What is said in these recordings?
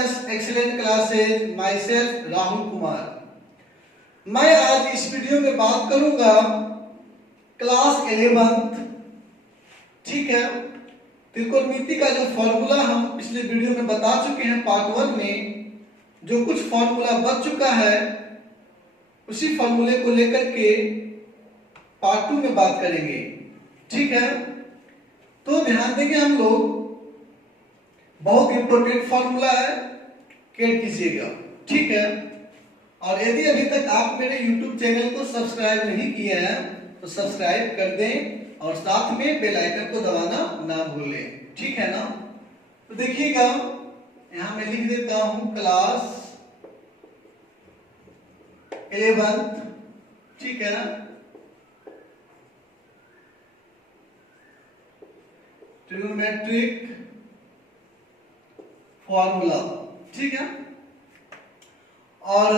S excellent classes, my self Rahul Kumar. मैं आज इस वीडियो में बात करूंगा क्लास 11th, ठीक है। त्रिकोणमिति का जो फॉर्मूला हम पिछले वीडियो में बता चुके हैं पार्ट 1 में, जो कुछ फॉर्मूला बच चुका है उसी फॉर्मूले को लेकर के पार्ट 2 में बात करेंगे, ठीक है। तो ध्यान देंगे हम लोग, बहुत इंपॉर्टेंट फॉर्मूला है, केयर कीजिएगा, ठीक है। और यदि अभी तक आप मेरे YouTube चैनल को सब्सक्राइब नहीं किए हैं तो सब्सक्राइब कर दें और साथ में बेल आइकन को दबाना ना भूलें, ठीक है ना। तो देखिएगा, यहां मैं लिख देता हूं क्लास 11th, ठीक है ना। ट्रिग्नोमेट्रिक फॉर्मूला, ठीक है। और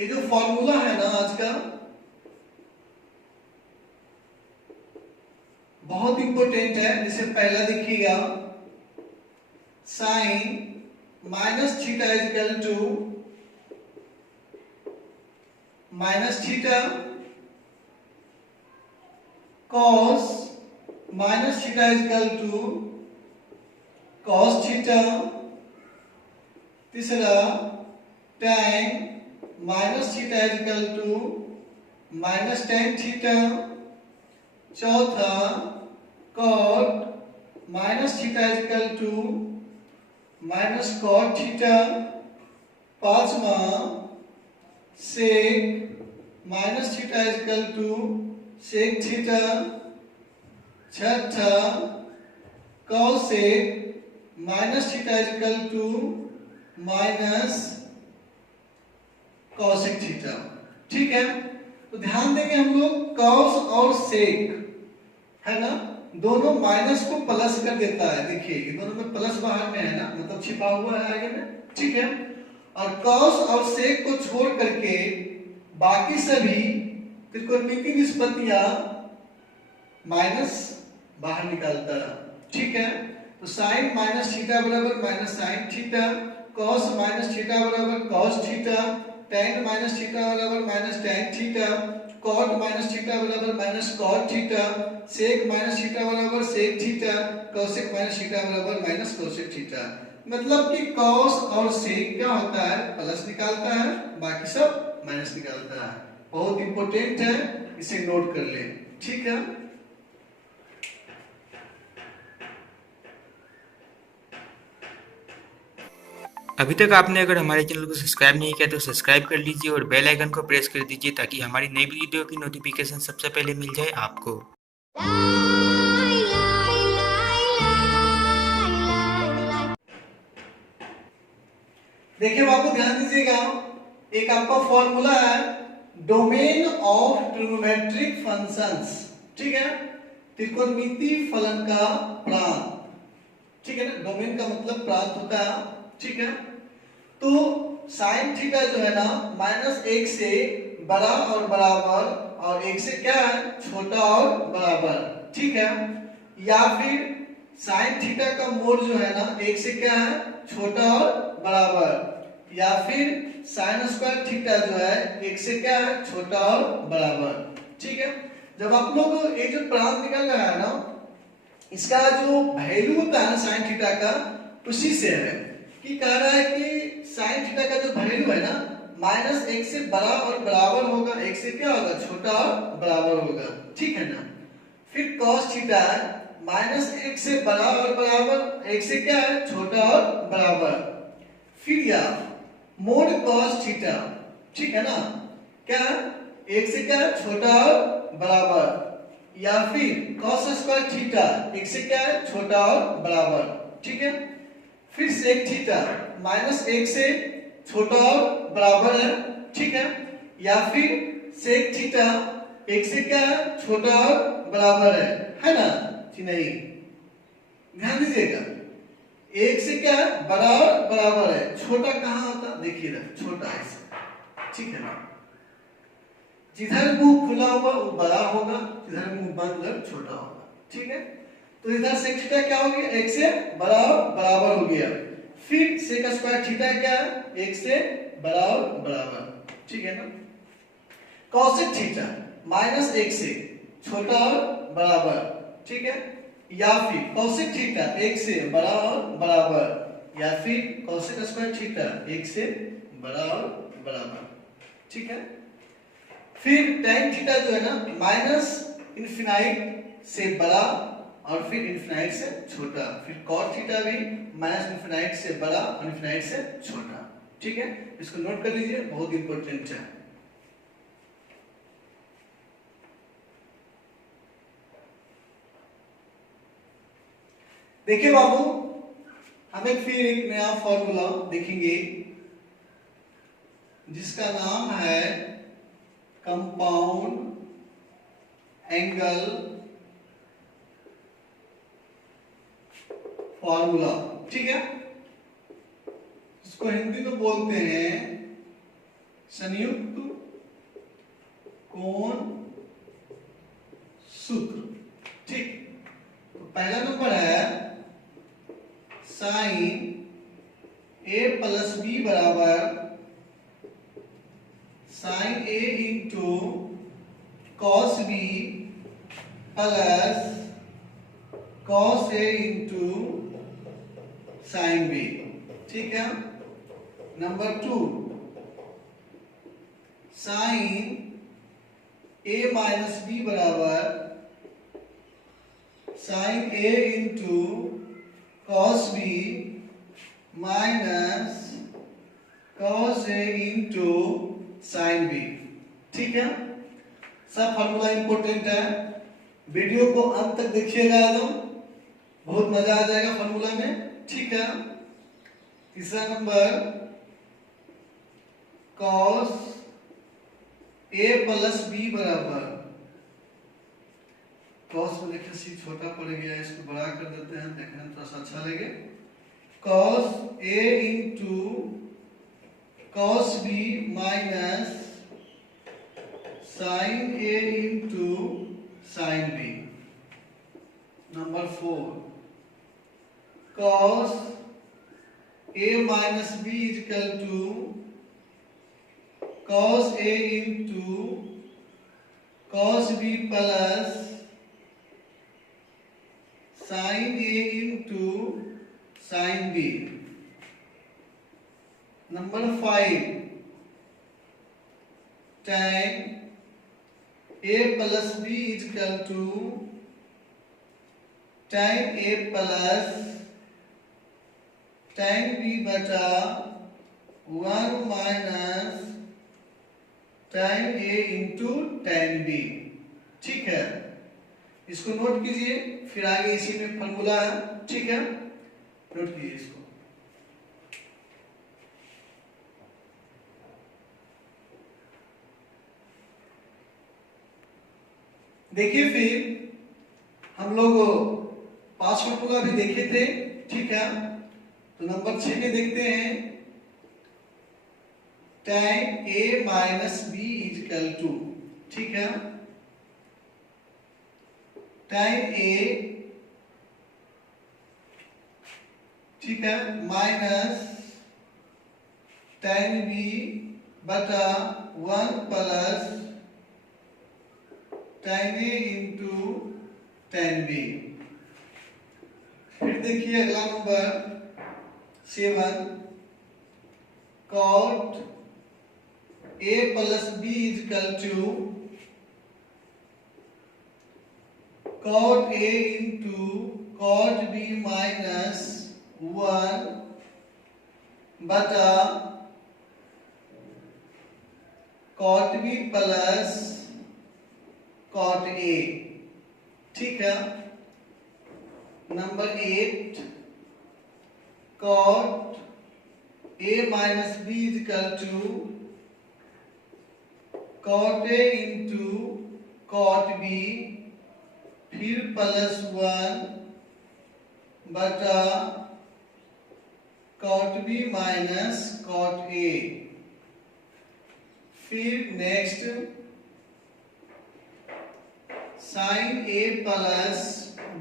ये जो फॉर्मूला है ना आज का, बहुत इंपॉर्टेंट है। जैसे पहला देखिएगा, sine minus theta is equal to minus theta, cos minus theta is equal to cos theta. तीसरा, tan minus theta is equal to minus tan theta. चौथा, cot minus theta is equal to minus cot theta. पांचवा, sec minus theta is equal to sec theta. छठा, cosec minus theta is equal to minus cosec theta, ठीक है। तो ध्यान देंगे हम लोग, cos और sec है ना, दोनों माइनस को प्लस कर देता है। देखिए ये दोनों में प्लस बाहर में है ना, मतलब छिपा हुआ है आगे में, ठीक है। और cos और sec को छोड़ करके बाकी सभी त्रिकोणमितीय निष्पत्तियां माइनस बाहर निकालता है, ठीक है। तो साइन माइनस थीटा बराबर minus sine theta, cos minus theta बराबर cos theta, tan minus theta बराबर minus tan theta, cot minus theta बराबर minus cot theta, sec minus theta बराबर sec theta, cosec minus theta बराबर minus cosec theta. मतलब कि cos और sec क्या होता है, प्लस निकालता है, बाकी सब माइनस निकालता है। बहुत इंपॉर्टेंट है, इसे नोट कर ले, ठीक है। अभी तक आपने अगर हमारे चैनल को सब्सक्राइब नहीं किया तो सब्सक्राइब कर लीजिए और बेल आइकन को प्रेस कर दीजिए ताकि हमारी नई वीडियो की नोटिफिकेशन सबसे पहले मिल जाए आपको। देखिए बाबू, ध्यान दीजिएगा, एक आपका फॉर्मूला है डोमेन ऑफ ट्रिग्नोमेट्रिक फंक्शंस, ठीक है। त्रिकोणमितीय फलन का प्रांत, ठीक है ना। डोमेन का मतलब प्रांत होता है, ठीक है। तो साइन थीटा जो है ना, माइनस 1 से बड़ा और बराबर और 1 से क्या है, छोटा और बराबर, ठीक है। या फिर साइन थीटा का मोड जो है ना, 1 से क्या है, छोटा और बराबर, या फिर साइन स्क्वायर थीटा जो है 1 से क्या है, छोटा और बराबर, ठीक है। जब आप लोग ये जो प्रांत निकल रहा है ना, इसका जो वैल्यू होता है साइन थीटा का, उसी से है कि कह रहा है कि साइन थीटा का जो वैल्यू है ना, माइनस 1 से बड़ा और बराबर होगा, 1 से क्या होगा, छोटा और बराबर होगा, ठीक है ना। फिर cos थीटा माइनस 1 से बड़ा और बराबर, 1 से क्या है, छोटा और बराबर। फिर या मोड cos थीटा, ठीक है ना, क्या 1 से क्या है, छोटा और बराबर, या फिर cos स्क्वायर थीटा 1 से क्या है, छोटा और बराबर, ठीक है। फिर sec थीटा माइनस 1 से छोटा और बराबर है, ठीक है। या फिर sec थीटा 1 से क्या है, छोटा और बराबर है ना कि नहीं। ध्यान दीजिएगा, 1 से क्या है, बड़ा और बराबर है, छोटा कहां होता, देखिए ना, छोटा ऐसा, ठीक है ना। जिधर मुंह खुला हुआ वो बड़ा होगा, जिधर मुंह बंद है छोटा होगा, ठीक है। तो इधर sec थीटा क्या हो गया, 1 से बड़ा और बराबर हो गया। फिर सेक स्क्वायर थीटा क्या है, 1 से बड़ा और बराबर, ठीक है ना। कॉसेक थीटा -1 से छोटा और बराबर, ठीक है। या फिर कॉसेक थीटा 1 से बड़ा और बराबर, या फिर कॉसेक स्क्वायर थीटा 1 से बड़ा और बराबर, ठीक है। फिर tan थीटा जो है ना -∞ से बड़ा और फिर इन्फिनाइट से छोटा, फिर cot थीटा भी -∞ से बड़ा और इन्फिनाइट से छोटा, ठीक है। इसको नोट कर लीजिए, बहुत इंपॉर्टेंट है। देखिए बाबू, हम फिर एक नया फॉर्मूला देखेंगे जिसका नाम है कंपाउंड एंगल फॉर्मूला, ठीक है। इसको हिंदी में बोलते हैं संयुक्त कोण सूत्र, ठीक। तो पहला नंबर है साइन a प्लस बी बराबर sine a into cos B plus cos a into sine B, ठीक है। Number 2 sine a minus B बराबर sine a into cos B minus cos a into sine B, ठीक है। सब formula important है, video को अंत तक देखिएगा, एकदम बहुत मजा आ जाएगा फॉर्मूला में, ठीक है। तीसरा number cos a plus B बराबर, कॉस में देखिए सी छोटा पड़ गया, इसको बड़ा कर देते हैं, देखने में थोड़ा सा अच्छा लगे। Cos a into cos B minus sine a into sine B. Number 4 cos a minus B equal to cos a into cos B plus sine a into sine B. Number 5 tan a plus बी equal to tan a plus tan b बटा 1 minus tan a into tan b, ठीक है। इसको note कीजिए, फिर आगे इसी में फॉर्मूला है, ठीक है, नोट कीजिए इसको। देखिए फिर हम लोग 5 फॉर्मूला भी देखे थे, ठीक है। तो नंबर 6 में देखते हैं tan a minus B equal to, ठीक है, tan a, ठीक है, माइनस tan b बटा 1 plus tan a into tan b। फिर देखिए अगला number 7 cot a plus b equal to cot a into cot b minus 1 बटा cot b plus cot a, ठीक है। Number 8 cot a minus b equal to cot a into cot b फिर plus 1 बटा cot b minus cot a। फिर next sin a plus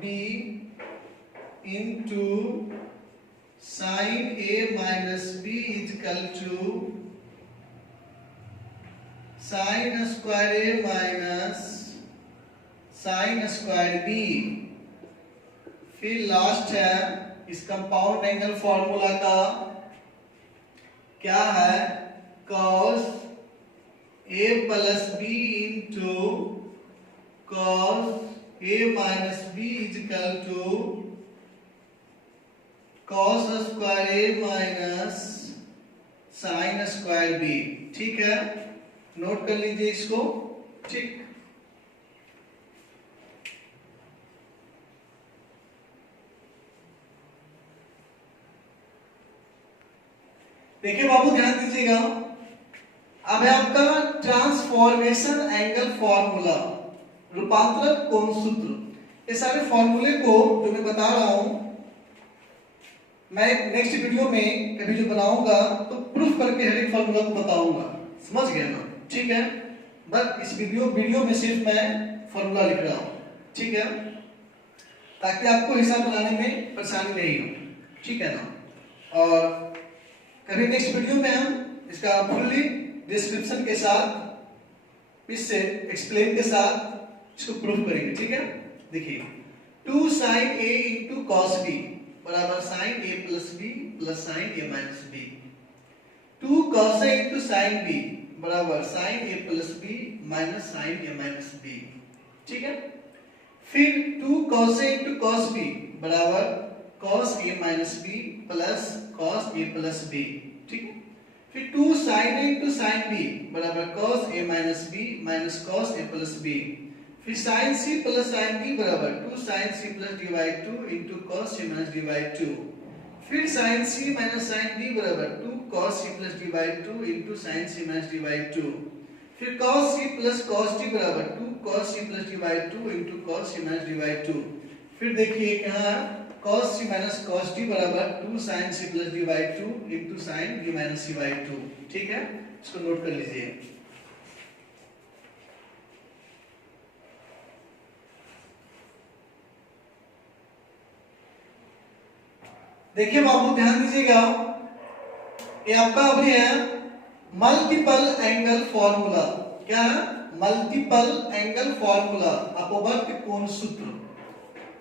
b into sine A minus B is equal to sine square A minus sine square B. फिर last है इस compound angle formula का क्या है, cos a plus B into cos a minus B is equal to cos square a minus sine square B. ठीक है, note कर लीजिए इसको। ठीक, देखिए बाबू ध्यान दीजिएगा, अब है आपका ट्रांसफॉर्मेशन एंगल फॉर्मूला, रूपांतरण कोण सूत्र। ये सारे फॉर्मूले को जो मैं बता रहा हूं, मैं नेक्स्ट वीडियो में कभी जो बनाऊंगा तो प्रूफ करके हर एक फॉर्मूला को बताऊंगा, समझ गए ना? ठीक है, बस इस वीडियो में सिर्फ मैं फॉर्मूला लिख रहा हूं, ठीक है, ताकि आपको हिसाब बनाने में परेशानी नहीं हो। ठीक है ना? और कभी नेक्स्ट वीडियो में हम इसका फुल्ली डिस्क्रिप्शन के साथ, इससे एक्सप्लेन के साथ इसको प्रूफ करेंगे। ठीक है, देखिए 2 sin a into cos b बराबर sin a plus b plus sin a minus b। 2 cos a into sin b बराबर sin a plus b minus sin a minus b। ठीक है, फिर 2 cos a into cos b बराबर cos a minus b plus cos a plus b। ठीक है, फिर 2 sin a into sin b बराबर cos a minus b minus cos a plus b। फिर sin c plus sin b बराबर 2 sin c plus d by 2 into cos c minus d by 2। फिर sin c minus sin b बराबर 2 cos c plus d by 2 into sin c minus d by 2। फिर cos c plus cos d बराबर 2 cos c plus d by 2 into cos c minus d by 2। फिर देखिए यहाँ cos c minus cos d बराबर 2 sin c plus d by 2 into sin d minus c by 2। ठीक है, इसको note कर लीजिए। देखिए बाबू ध्यान दीजिएगा, ये आपका अभी है मल्टीपल एंगल फॉर्मूला। क्या है? मल्टीपल एंगल फॉर्मूला, अपवर्त कोण सूत्र।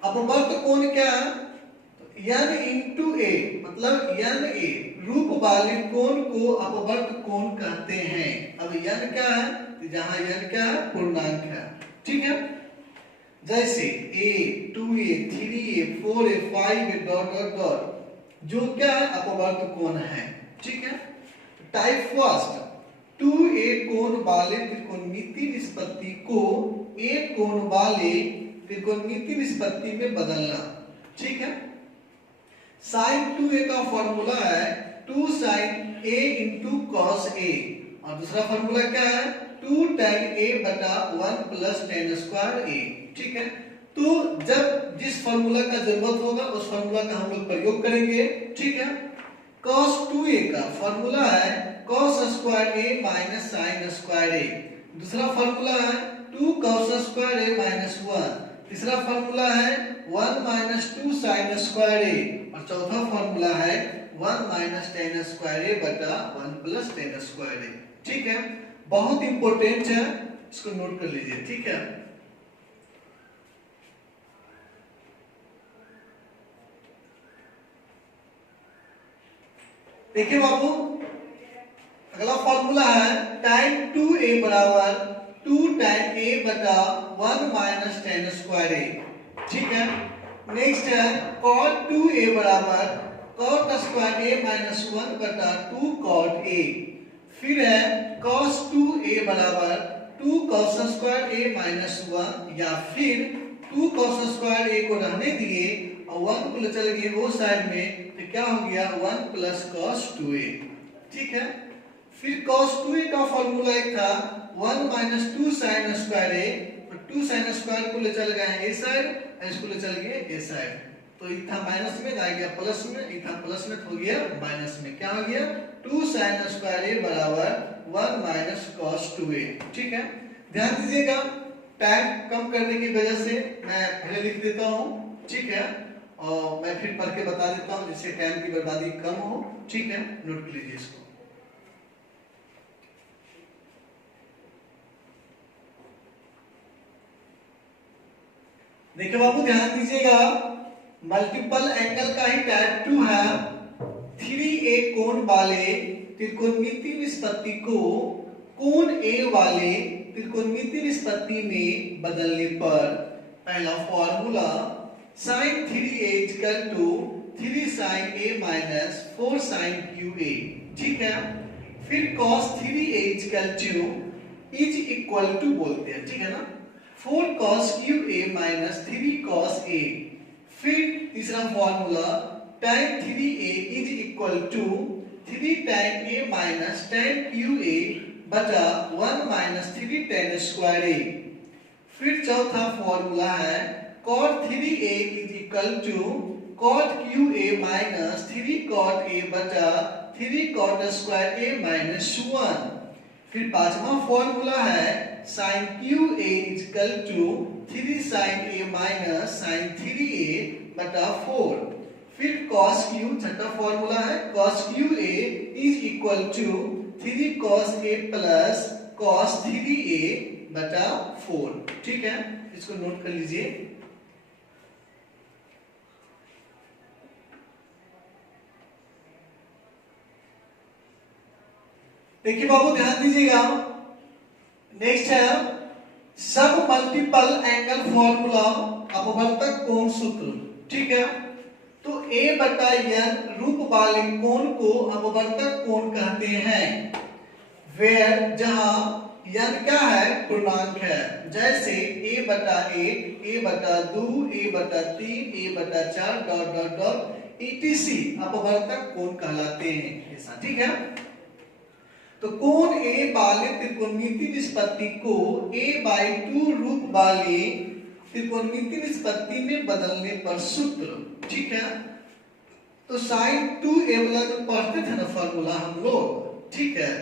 अपवर्त कोण क्या है? n into a, मतलब n a रूप वाले कोण को अपवर्त कोण कहते हैं। अब n क्या है? जहां n क्या है? पूर्णांक है। ठीक है, जैसे a 2a 3a 4a 5a dot dot dot, जो क्या है? अपवर्त कोण है। ठीक है, टाइप फर्स्ट, 2a कोण वाले त्रिकोणमिति निष्पत्ति को a कोण वाले त्रिकोणमिति निष्पत्ति में बदलना। ठीक है, sin 2a का फॉर्मूला है 2 sin a into cos a, और दूसरा फॉर्मूला क्या है? 2 tan a बटा 1 plus tan square a। ठीक है, तो जब जिस फॉर्मूला का जरूरत होगा उस फॉर्मूला का हम लोग प्रयोग करेंगे। ठीक है, cos 2a का फॉर्मूला है cos square a minus sin square a। दूसरा फॉर्मूला है 2 cos स्क्वायर a minus 1। तीसरा फॉर्मूला है 1 minus 2 sin स्क्वायर a। और चौथा फॉर्मूला है 1 minus tan स्क्वायर a बटा 1 plus tan स्क्वायर a। ठीक है, बहुत इंपॉर्टेंट है, इसको नोट कर लीजिए। ठीक है, देखिए बाबू, अगला फॉर्मूला है tan 2a बराबर 2 tan a बटा 1 minus tan स्क्वायर a। ठीक है, नेक्स्ट है cot 2a बराबर cot स्क्वायर a minus 1 बटा 2 cot a। फिर है cos 2a बराबर 2 cos स्क्वायर a minus 1, या फिर 2 cos स्क्वायर a को रहने दिए और 1 को ले चल गए वो साइड में, तो क्या हो गया? 1 plus cos 2a। ठीक है, फिर cos 2a का फॉर्मूला एक था 1 minus 2 sin स्क्वायर a, तो 2 sin स्क्वायर को ले चल गए a साइड, इसको ले चल गए a साइड, तो एक था माइनस में आ गया प्लस में, एक था प्लस में हो गया माइनस में। क्या हो गया? 2 sin स्क्वायर a बराबर 1 minus cos 2a। ठीक है, ध्यान दीजिएगा, टाइम कम करने की वजह से मैं पहले लिख देता हूं। ठीक है, और मैं फिर पढ़ के बता देता हूँ जिससे टाइम की बर्बादी कम हो। ठीक है, नोट कर लीजिए इसको। देखिए बाबू ध्यान दीजिएगा, मल्टीपल एंगल का ही टाइप 2 है। 3a कोण वाले त्रिकोणमितीय निष्पत्ति को कोण a वाले त्रिकोणमितीय निष्पत्ति में बदलने पर पहला formula sin 3a equal to 3 sin a minus 4 sin 2a। ठीक है, फिर cos 3a equal to is equal to बोलते हैं, ठीक है ना, 4 cos qa minus 3 cos a। फिर तीसरा formula tan 3a is equal to 3 tan a minus tan qa बटा 1 माइनस 3 tan स्क्वायर a। फिर चौथा फॉर्मूला है cot 3a is equal to cot qa minus 3 cot a बटा 3 cot square a minus 1। फिर पांचवा formula है sin qa is equal to 3 sin a minus sin 3a बटा 4। फिर cos q छठा फॉर्मूला है cos qa is equal to 3 cos a plus cos 3a बटा 4। ठीक है, इसको नोट कर लीजिए। देखिए बाबू ध्यान दीजिएगा, नेक्स्ट है सब मल्टीपल एंगल फॉर्मूला अपवर्तक कोण सूत्र। ठीक है, तो a बटा n रूप वाले कोण को अपवर्तक कोण कहते हैं, वेयर जहां n क्या है, पूर्णांक है। जैसे a बटा 1, a बटा 2, a बटा 3, a बटा 4 डॉट डॉट डॉट etc अपवर्तक कोण कहलाते हैं ऐसा। ठीक है, तो कोण a वाले त्रिकोणमितीय निष्पत्ति को a/2 रूप वाले त्रिकोणमितीय निष्पत्ति में बदलने पर सूत्र। ठीक है, तो sin 2a वाला जो पढ़ते थे ना फॉर्मूला हम लोग, ठीक है,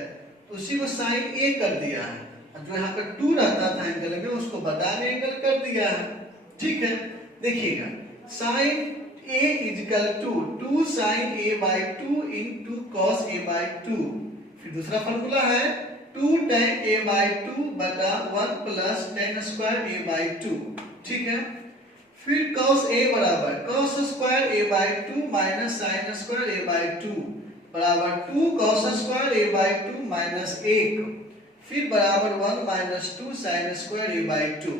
तो उसी को sin a कर दिया है, जो यहाँ पे 2 रहता था एंगल में उसको बटा में एंगल कर दिया है। ठीक है, देखिएगा sin a equal to 2 sin a/2 into cos a/2। फिर दूसरा फॉर्मूला है 2 tan a/2 बटा 1 प्लस tan स्क्वायर a/2। ठीक है, फिर cos a बराबर cos square a/2 minus sin square a/2 बराबर 2 cos स्क्वायर a/2 माइनस 1। फिर बराबर 1 माइनस 2 sin स्क्वायर a/2।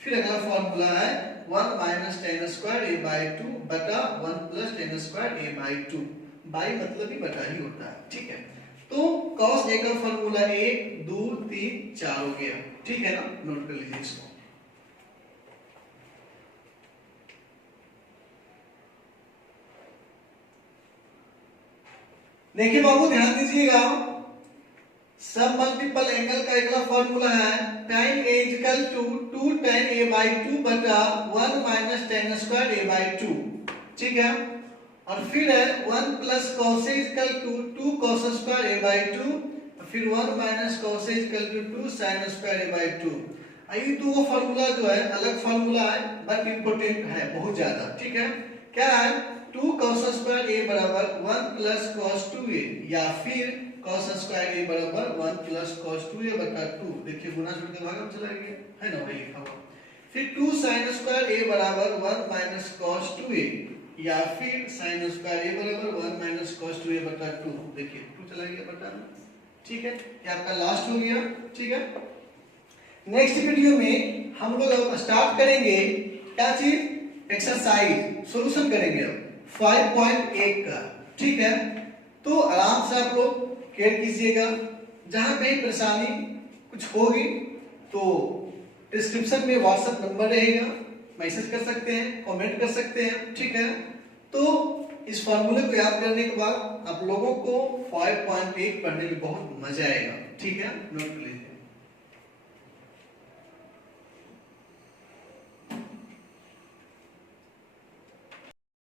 फिर अगला फॉर्मूला है 1 माइनस tan स्क्वायर a/2 बटा 1 plus tan square a/2। By मतलब ही बटा ही होता है। ठीक है, तो cos a का फॉर्मूला 1 2 3 4 हो गया। ठीक है ना, नोट कर लीजिए इसको। देखिए बाबू ध्यान दीजिएगा, सब मल्टीपल एंगल का अगला फॉर्मूला है tan a equal to 2 tan a/2 बटा 1 माइनस tan स्क्वायर a/2। ठीक है, और फिर है 1 plus cos a equal to 2 cos square a/2, फिर 1 minus cos a equal to 2 sin square a/2। ये दो फॉर्मूला जो है अलग फॉर्मूला है बट इंपॉर्टेंट है बहुत ज्यादा। ठीक है, क्या है 2 cos स्क्वायर a बराबर 1 प्लस cos 2a, या फिर cos स्क्वायर a बराबर 1 प्लस cos 2a बटा 2। देखिए गुणा जोड़ के भागा में चला गया है ना, वही लिखा हुआ। फिर 2 sin स्क्वायर a बराबर 1 माइनस cos 2a, या फिर sin स्क्वायर a बराबर 1 माइनस cos 2a बटा 2। देखिए 2 चला गया बटा में। ठीक है, ये आपका लास्ट हो गया। ठीक है, नेक्स्ट वीडियो में हम लोग अब स्टार्ट करेंगे क्या चीज, एक्सरसाइज सॉल्यूशन करेंगे अब 5.1 का। ठीक है, तो आराम से आप लोग केयर कीजिएगा, जहां पे परेशानी कुछ होगी तो डिस्क्रिप्शन में व्हाट्सएप नंबर रहेगा, मैसेज कर सकते हैं, कमेंट कर सकते हैं। ठीक है, तो इस फॉर्मूले को याद करने के बाद आप लोगों को 5.1 पढ़ने में बहुत मजा आएगा। ठीक है, नोट कर लीजिए।